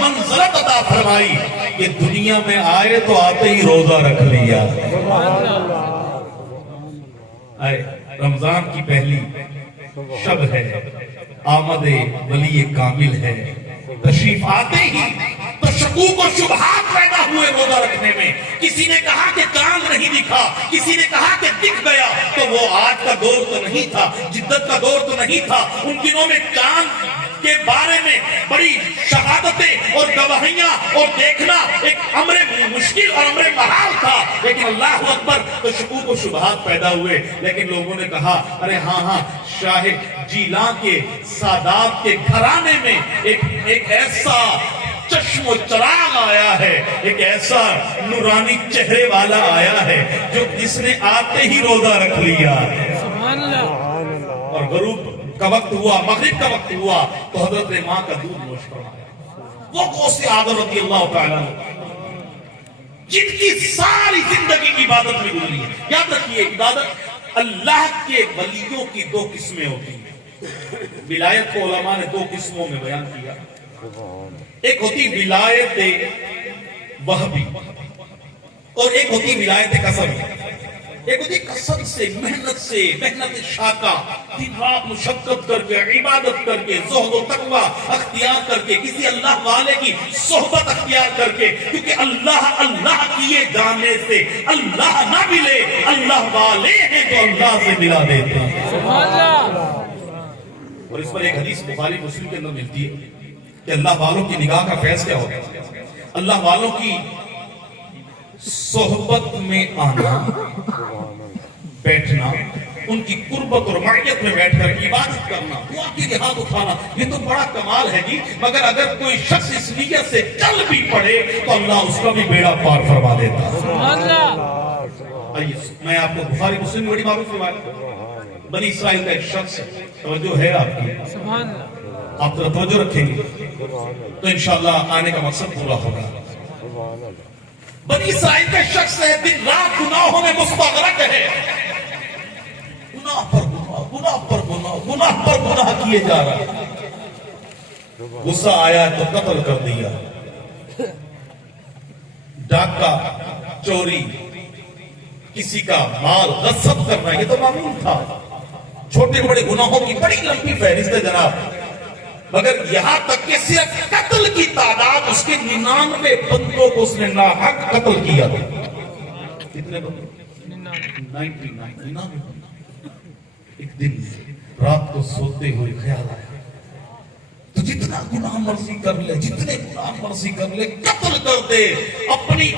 منزلت عطا فرمائی کہ دنیا میں آئے تو آتے ہی روزہ رکھ لیا. آئے رمضان کی پہلی شب ہے, آمد ولی کامل ہے, تشریف آتے ہی تو شکوک و شبہات پیدا ہوئے روزہ رکھنے میں. کسی نے کہا کہ کام نہیں دکھا, کسی نے کہا کہ دکھ گیا. تو وہ آج کا دور تو نہیں تھا, جدت کا دور تو نہیں تھا. ان دنوں میں چاند کے بارے میں بڑی شہادتیں اور گواہیاں اور دیکھنا ایک امر مشکل اور امر محال تھا. لیکن اللہ اکبر, تو شکوک و شبہات پیدا ہوئے. لیکن لوگوں نے کہا ارے ہاں شاہ جیلاں کے سادات کے گھرانے میں ایک ایسا چشم و چراغ آیا ہے, ایک ایسا نورانی چہرے والا آیا ہے جو جس نے آتے ہی روزہ رکھ لیا. اور غروب کا وقت ہوا, مغرب کا وقت ہوا تو حضرت نے ماں کا دودھ نوش فرمایا. وہ غوث اعظم رضی اللہ تعالیٰ جن کی ساری زندگی کی عبادت میں گزری ہے. یاد رکھیے, عبادت اللہ کے ولیوں کی دو قسمیں ہوتی ہیں. ولایت کو علماء نے دو قسموں میں بیان کیا. ایک ہوتی ولایت وہبی اور ایک ہوتی ولایت قسم. ایک ہوتی قسم سے, محنت شاکا, دن رات مشقت کر کے, عبادت کر کے, زہد و تقوی اختیار کر کے, کسی اللہ والے کی صحبت اختیار کر کے, کیونکہ اللہ کیے جانے سے اللہ نہ ملے, اللہ والے ہیں جو اللہ سے ملا دیتے ہیں. اور اس پر ایک حدیث بخاری مسلم کے اندر ملتی ہے کہ اللہ والوں کی نگاہ کا فیض کیا ہوتا ہے. اللہ والوں کی صحبت میں آنا, بیٹھنا, ان کی قربت اور معیت میں بیٹھ کر عبادت کرنا, دعا کے لیے ہاتھ اٹھانا, یہ تو بڑا کمال ہے جی. مگر اگر کوئی شخص اس نیت سے چل بھی پڑے تو اللہ اس کا بھی بیڑا پار فرما دیتا ہے. آئیے میں آپ کو بخاری مسلم میں بڑی معروف روایت, بنی اسرائیل کا ایک شخص, توجہ ہے آپ کی, آپ توجہ رکھیں گے تو انشاءاللہ آنے کا مقصد پورا ہوگا. بنی اسرائیل کا شخص ہے, دن رات گناہوں میں مستغرق ہے, گناہ پر گناہ کیے جا رہا ہے. غصہ آیا تو قتل کر دیا, ڈاکہ, چوری, کسی کا مال غصب کرنا, یہ تو معمول تھا. چھوٹے بڑے گناہوں کی بڑی لمبی فہرست ہے جناب. مگر یہاں تک کہ صرف قتل کی تعداد اس کے 99 بندوں کو اس نے ناحق قتل کیا تھا. کتنے بندوں؟ 99. ایک دن رات کو سوتے ہوئے خیال آیا تو جتنا گناہ مرضی کر لے, جتنے گناہ مرضی کر لے, قتل کر دے, اپنی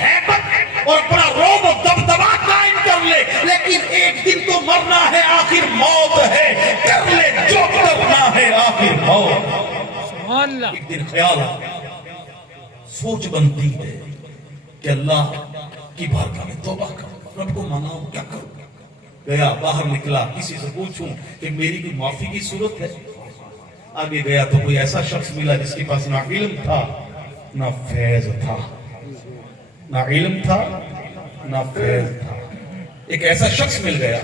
حیبت اور اپنا روب و دبدبا قائم کر لے, لیکن ایک دن تو مرنا ہے, آخر موت ہے, کر لے جو کرنا ہے, آخر موت. ایک دن خیال آیا, سوچ بنتی ہے کہ اللہ کی بارگاہ میں توبہ کروں, رب کو مناؤں, کیا کروں. گیا, باہر نکلا, کسی سے پوچھوں کہ میری کوئی معافی کی صورت ہے. آگے گیا تو کوئی ایسا شخص ملا جس کے پاس نہ علم تھا نہ فیض تھا, نہ علم تھا نہ فیض تھا. ایک ایسا شخص مل گیا,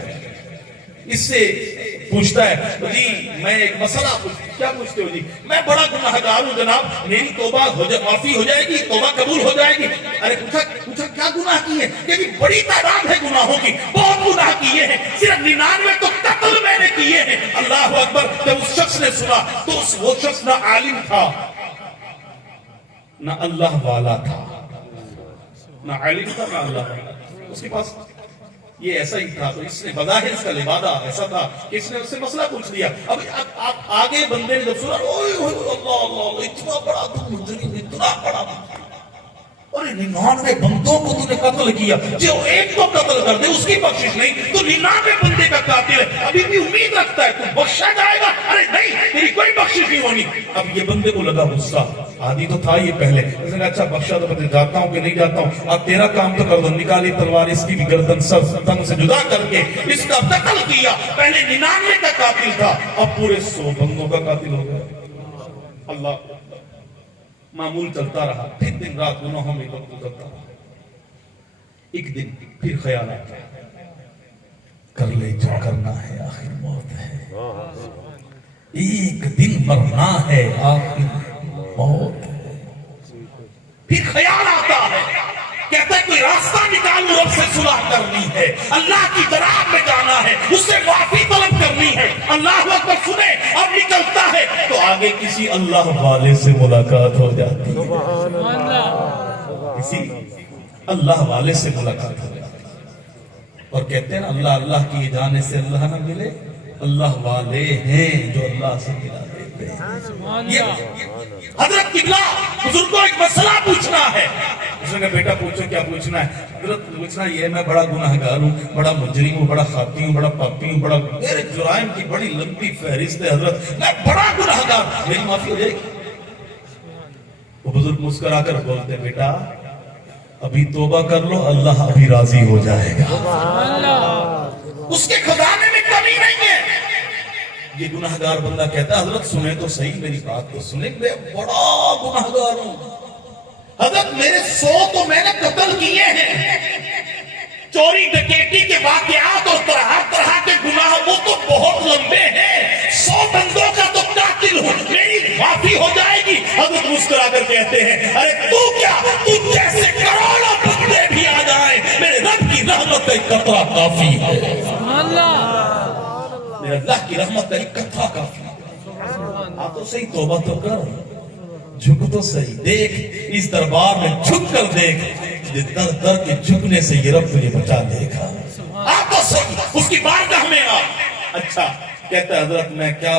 اس سے پوچھتا ہے جی میں ایک مسئلہ کیا پوچھتے ہو جی, میں بڑا گناہگار ہوں جناب, میری توبہ معافی ہو جائے گی, توبہ قبول ہو جائے گی. ارے پوچھا کیا گناہ کیے, کہ بڑی تعداد ہے گناہوں کی, بہت گناہ کیے ہیں, صرف 99 تو قتل میں نے کیے ہیں. اللہ اکبر. جب اس شخص نے سنا تو وہ شخص نہ عالم تھا نہ اللہ والا تھا, نہ عالم تھا نہ اللہ والا. اس کے پاس یہ ایسا ہی تھا, تو اس نے بظاہر اس کا لبادہ ایسا تھا کہ اس نے اس سے مسئلہ پوچھ لیا. اب آگے بندے نے جب سنا, اللہ اتنا بڑا مجرم, اتنا بڑا, اور 99 بندوں کو تو نے قتل کیا, جو ایک کو قتل کر دے اس کی بخشش نہیں, تو 99 بندے کا قاتل ہے, ابھی بھی امید رکھتا ہے تو بخشا جائے گا. ارے نہیں, تیری کوئی بخشش نہیں ہونی. اب یہ بندے کو لگا غصہ, آدھی تو تھا یہ پہلے, اس نے کہا اچھا بخشا تو میں جاتا ہوں کہ نہیں جاتا ہوں, اب تیرا کام تو کر دو. نکالی تلوار, اس کی بھی گردن سر تن سے جدا کر کے اس کا قتل کیا. پہلے 99 کا قاتل تھا, اب پورے 100 بندوں کا قاتل ہو گیا. اللہ معمول چلتا رہا, پھر دن رات گناہوں میں وقت گزرتا رہا. ایک دن پھر خیال آتا, کر لے جو کرنا ہے, آخر موت ہے, ایک دن مرنا ہے, آخر موت. ہے, اللہ کی جناب میں جانا ہے, اس سے معافی طلب کرنی ہے. اللہ اکبر سنے اب نکلتا ہے تو آگے کسی اللہ والے سے ملاقات ہو جاتی ہے, کسی اللہ والے سے ملاقات ہو جاتی ہے. اور کہتے ہیں اللہ اللہ کیے جانے سے اللہ نہ ملے, اللہ والے ہیں جو اللہ سے ملا دیتے ہیں. حضرت قبلہ حضور کو ایک مسئلہ پوچھنا ہے. اس نے کہا بیٹا پوچھو کیا پوچھنا ہے. حضرت پوچھنا یہ میں بڑا گناہگار ہوں, بڑا مجرم ہوں, بڑا خاطی ہوں, بڑا پاپی ہوں, بڑا میرے جرائم کی بڑی لمبی فہرست ہے حضرت, میں بڑا گناہگار, میری معافی ہو جائے گی؟ وہ بزرگ مسکرا کر بولتے بیٹا ابھی توبہ کر لو, اللہ ابھی راضی ہو جائے گا, اس کے خزانے میں کمی نہیں ہے. یہ گناہگار بندہ کہتا ہے حضرت سنیں تو صحیح, میری بات تو سنیں, میں بڑا گناہگار ہوں حضرت, میرے 100 تو میں نے قتل کیے ہیں, چوری ڈکیٹی کے واقعات اور طرح طرح کے گناہ وہ تو بہت لمبے ہیں, 100 بندوں کا تو قاتل ہوں, میری معافی ہو جائے گی. حضرت مسکرا کر کہتے ہیں ارے تو کیا, تو جیسے کروڑوں بندے بھی آ جائیں میرے رب کی رحمت کا ایک قطرہ کافی ہے. میرے اللہ کی رحمت کا ایک قطرہ کافی ہے. آپ تو صحیح توبہ تو کر, جھک تو صحیح, دیکھ اس دربار میں جھک کر دیکھ, در در کے جھکنے سے یہ رب تجھے بچا دے گا. آپ تو صحیح اس کی بارگاہ میں آ. اچھا کہتا ہے حضرت میں کیا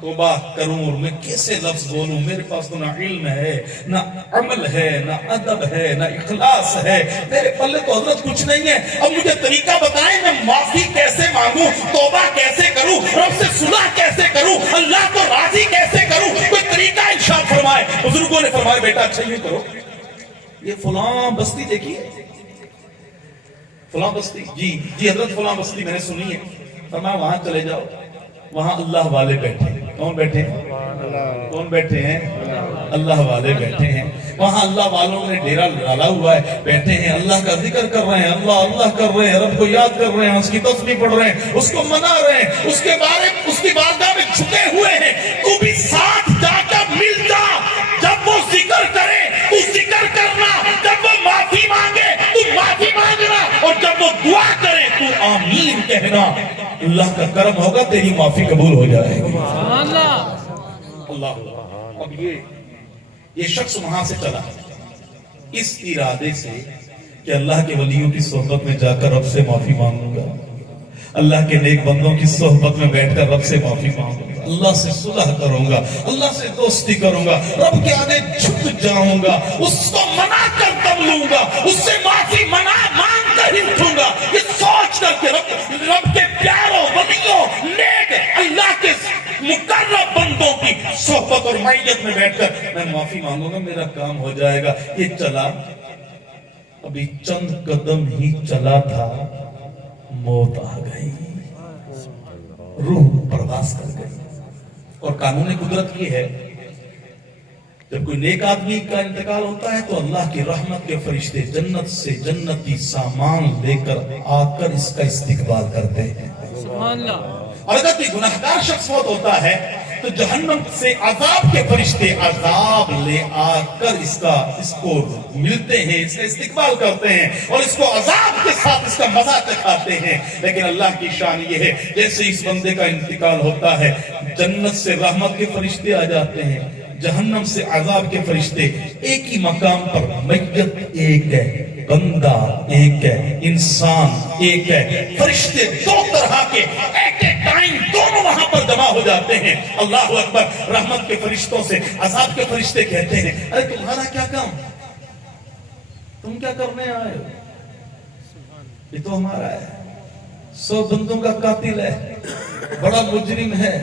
توبہ کروں اور میں کیسے لفظ بولوں, میرے پاس تو نہ علم ہے, نہ عمل ہے, نہ ادب ہے, نہ اخلاص ہے, میرے پلے تو حضرت کچھ نہیں ہے. اب مجھے طریقہ بتائیں میں معافی کیسے مانگوں, توبہ کیسے کروں, رب سے صلح کیسے کروں, اللہ کو راضی کیسے کروں, کوئی طریقہ ارشاد فرمائے. بزرگوں نے فرمایا بیٹا اچھا یہ کرو, یہ فلاں بستی دیکھیے, فلاں بستی, جی جی حضرت فلاں بستی میں نے سنی ہے, فرمایا وہاں چلے جاؤ, وہاں اللہ والے بیٹھے ہیں. کون بیٹھے ہیں؟ کون بیٹھے ہیں؟ اللہ والے بیٹھے ہیں. وہاں اللہ والوں نے ڈیرا ڈالا ہوا ہے, بیٹھے ہیں, اللہ کا ذکر کر رہے ہیں, اللہ اللہ کر رہے ہیں, رب کو یاد کر رہے ہیں, اس کی تسبیح پڑھ رہے ہیں, اس کو منا رہے ہیں, اس کے بارے اس کی بارگاہ میں جھکے ہوئے ہیں. تو بھی ساتھ جا کر مل جا, جب وہ ذکر کرے تو ذکر کرنا, جب وہ معافی مانگے تو معافی مانگنا, اور جب وہ دعا کرے تو آمین کہنا. اللہ کا کرم ہوگا, تیری معافی قبول ہو جائے گی. اللہ. اب یہ شخص وہاں سے چلا اس ارادے سے کہ اللہ کے ولیوں کی صحبت میں جا کر رب سے معافی مانگوں گا, اللہ کے نیک بندوں کی صحبت میں بیٹھ کر رب سے معافی مانگوں گا, اللہ سے صلح کروں گا, اللہ سے دوستی کروں گا, رب کے آگے جھک جاؤں گا, اس کو منا کر دم لوں گا, اس سے معافی مانگ کر ہی اٹھوں گا. یہ سوچ کر کے رب کے پیاروں ولیوں نیک اللہ کے مقرب بندوں کی صحبت اور معیت میں بیٹھ کر میں معافی مانگوں گا, میرا کام ہو جائے گا. یہ چلا, ابھی چند قدم ہی چلا تھا, موت آ گئی, روح پرواز کر گئی. اور قانون قدرت یہ ہے جب کوئی نیک آدمی کا انتقال ہوتا ہے تو اللہ کی رحمت کے فرشتے جنت سے جنتی سامان لے کر آ کر اس کا استقبال کرتے ہیں. اور اگر کوئی گناہگار شخص موت ہوتا ہے تو جہنم سے عذاب کے فرشتے عذاب لے آ کر اس کو ملتے ہیں, اس کا استقبال کرتے ہیں, اور اس کو عذاب کے ساتھ اس کا مزہ چکھاتے ہیں. لیکن اللہ کی شان یہ ہے جیسے اس بندے کا انتقال ہوتا ہے جنت سے رحمت کے فرشتے آ جاتے ہیں, جہنم سے عذاب کے فرشتے, ایک ہی مقام پر میت ایک ہے, بندہ ایک ہے, انسان ایک ہے, فرشتے دو طرح کے ایٹ اے ٹائم دونوں وہاں پر جمع ہو جاتے ہیں. اللہ اکبر. رحمت کے فرشتوں سے عذاب کے فرشتے کہتے ہیں ارے تمہارا کیا کام, تم کیا کرنے آئے ہو, یہ تو ہمارا ہے, 100 بندوں کا قاتل ہے, بڑا مجرم ہے,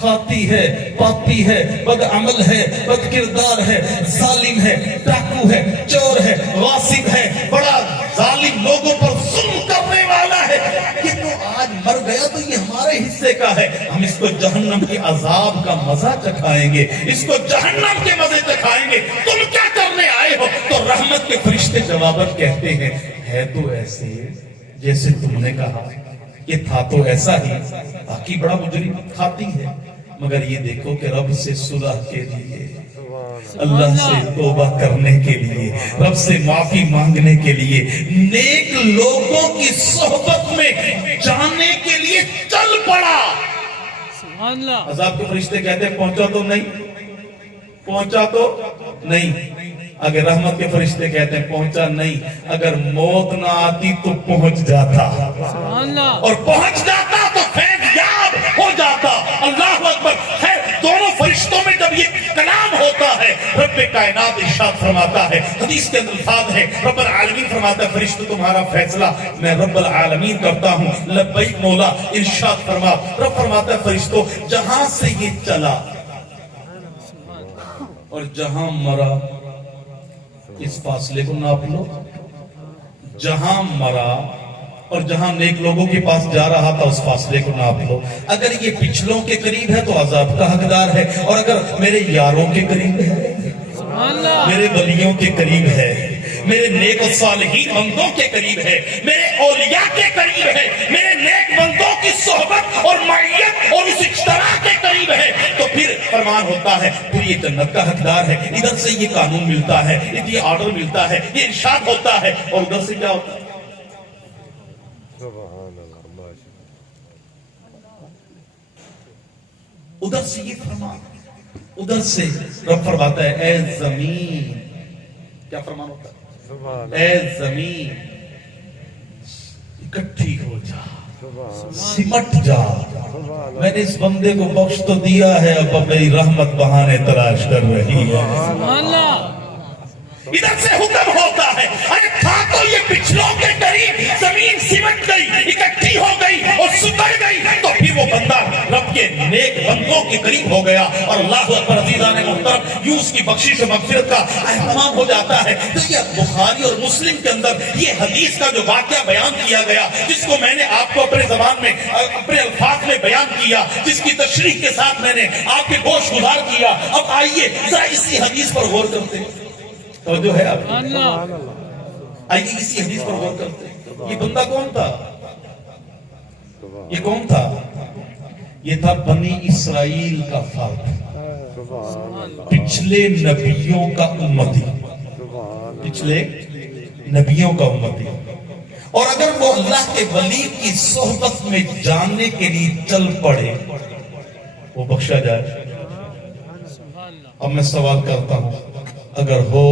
خاطی ہے, پاپی ہے, بد عمل ہے, بد کردار ہے, ظالم ہے, ڈاکو ہے, چور ہے, غاصب ہے, بڑا ظالم لوگوں پر ظلم کرنے والا ہے. یہ تو آج مر گیا تو یہ ہمارے حصے کا ہے, ہم اس کو جہنم کے عذاب کا مزہ چکھائیں گے, اس کو جہنم کے مزے چکھائیں گے. تم کیا کرنے آئے ہو؟ تو رحمت کے فرشتے جواباً کہتے ہیں ہے تو ایسے جیسے تم نے کہا, یہ تھا تو ایسا ہی, باقی بڑا مجرم خاطی ہے, مگر یہ دیکھو کہ رب سے صلح کے لیے اللہ سے توبہ کرنے کے لیے، رب سے معافی مانگنے کے لیے، نیک لوگوں کی صحبت میں جانے کے لیے چل پڑا۔ عذاب کے فرشتے کہتے ہیں پہنچا تو نہیں، پہنچا تو نہیں۔ اگر رحمت کے فرشتے کہتے ہیں پہنچا نہیں، اگر موت نہ آتی تو پہنچ جاتا، اور پہنچ جاتا تو فیض یاب ہو جاتا۔ اللہ اکبر۔ خیر، دونوں فرشتوں میں جب یہ کلام ہوتا ہے، رب کائنات ارشاد فرماتا ہے، حدیث کے اندر الفاظ ہے، رب العالمین فرماتا ہے فرشتوں تمہارا فیصلہ میں رب العالمین کرتا ہوں، لبیک مولا۔ ارشاد فرما، رب فرماتا ہے فرشتوں جہاں سے یہ چلا اور جہاں مرا اس فاصلے کو ناپ لو، جہاں مرا اور جہاں نیک لوگوں کے پاس جا رہا تھا اس فاصلے کو ناپ لو۔ اگر یہ پچھلوں کے قریب ہے تو عذاب کا حقدار ہے، اور اگر میرے یاروں کے قریب ہے، میرے ولیوں کے قریب ہے، میرے نیک و صالحین بندوں کے قریب ہے، میرے اولیاء کے قریب ہے، میرے نیک بندوں کی صحبت اور معیت اور اس اشتراک کے قریب ہے، تو پھر فرمان ہوتا ہے، پھر یہ جنت کا حقدار ہے۔ ادھر سے یہ قانون ملتا ہے، یہ آرڈر ملتا ہے، یہ ارشاد ہوتا ہے، اور ادھر سے کیا ہوتا ہے؟ ادھر سے یہ فرمان، ادھر سے رب فرماتا ہے اے زمین، کیا فرمان ہوتا ہے؟ اے زمین اکٹھی ہو جا، سمٹ جا، میں نے اس بندے کو بخش تو دیا ہے، اب اپنی رحمت بہانے تلاش کر رہی ہے۔ ادھر سے حکم ہوتا ہے، ارے تھا تو یہ پچھلوں کے قریب، زمین سمٹ گئی، اکٹھی ہو گئی اور ستر گئی، تو پھر وہ بندہ رب کے نیک بندوں کے قریب ہو گیا، اور اللہ اکبر عزیزان محترم، یوں اس کی بخشش و مغفرت کا اہتمام ہو جاتا ہے۔ تو یہ بخاری اور مسلم کے اندر یہ حدیث کا جو واقعہ بیان کیا گیا، جس کو میں نے آپ کو اپنے زبان میں، اپنے الفاظ میں بیان کیا، جس کی تشریح کے ساتھ میں نے آپ کے گوش گزار کیا، اب آئیے ذرا اسی حدیث پر غور کرتے ہیں۔ توجہ ہے آپ؟ آئیے اسی حدیث پر غور کرتے ہیں۔ یہ بندہ کون تھا؟ یہ کون تھا؟ یہ تھا بنی اسرائیل کا فرد، پچھلے نبیوں کا امتی، پچھلے نبیوں کا امتی۔ اور اگر وہ اللہ کے ولی کی صحبت میں جانے کے لیے چل پڑے وہ بخشا جائے۔ اب میں سوال کرتا ہوں، اگر ہو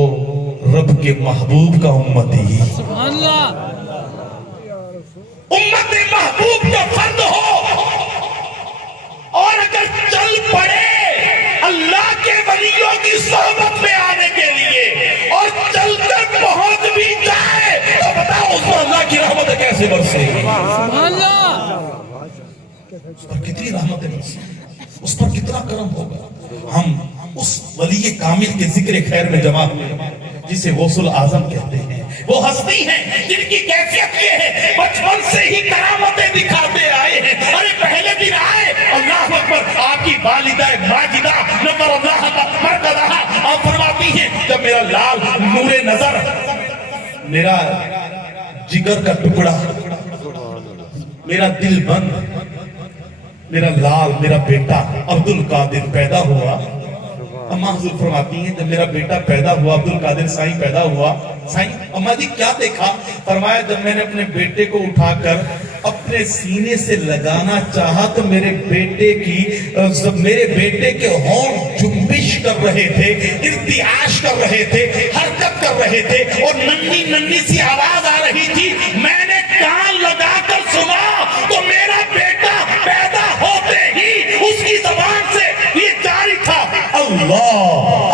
رب کے محبوب کا امتی، امت محبوب کا فرد ہو، اور اگر چل پڑے اللہ کے ولیوں کی صحبت میں آنے کے لیے اور چل کر پہنچ بھی جائے، تو بتاؤ اس پر اللہ کی رحمت کیسے برسے گی؟ اس پر کتنی رحمت برسے گی، اس پر کتنا کرم ہوگا۔ ہم اس ولی کامل کے ذکر خیر میں جمع ہوئے جسے غوث الاعظم کہتے ہیں۔ وہ ہستی ہیں جن کی کیفیت یہ ہے بچپن سے ہی کرامتیں دکھاتے آئے ہیں۔ ارے پہلے دن آئے، اللہ اکبر، آپ کی والدہ ماجدہ نور اللہ کا مرکزہ، آپ فرماتی ہیں جب میرا لال نور نظر، میرا جگر کا ٹکڑا، میرا دل بند، میرا لال، میرا بیٹا عبدالقادر پیدا ہوا، اماں حضور فرماتی ہیں جب میرا بیٹا پیدا ہوا، عبدالقادر سائیں پیدا ہوا، سائیں اماں جی کیا دیکھا؟ فرمایا جب میں نے اپنے بیٹے کو اٹھا کر اپنے سینے سے لگانا چاہا تو میرے بیٹے کے ہونٹ جنبش کر رہے تھے، ارتعاش کر رہے تھے، حرکت کر رہے تھے، اور ننھی ننھی سی آواز آ رہی تھی۔ میں نے کان لگا کر سنا تو میرا بیٹا پیدا ہوتے ہی اس کی زبان سے یہ جاری تھا، اللہ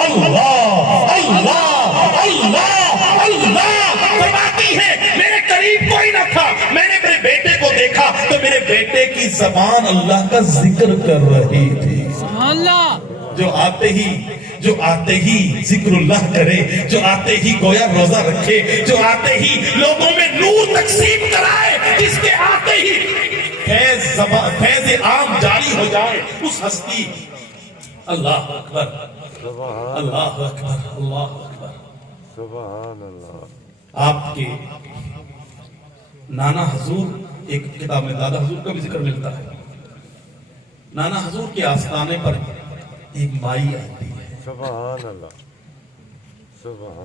اللہ اللہ اللہ اللہ۔ فرماتی ہے میرے قریب کوئی نہ تھا، میں نے میرے بیٹے کو دیکھا تو میرے بیٹے کی زبان اللہ کا ذکر کر رہی تھی۔ جو آتے ہی ذکر اللہ کرے، جو آتے ہی گویا روزہ رکھے، جو آتے ہی لوگوں میں نور تقسیم کرائے، جس کے آتے ہی فیض عام جاری ہو جائے، اس ہستی۔ اللہ اکبر، اللہ اکبر، اللہ اکبر، سبحان اللہ۔ آپ کے نانا حضور، ایک کتاب میں دادا حضور کا بھی ذکر ملتا ہے، نانا حضور کے آستانے پر ایک مائی آتی ہے، سبحان اللہ سبحان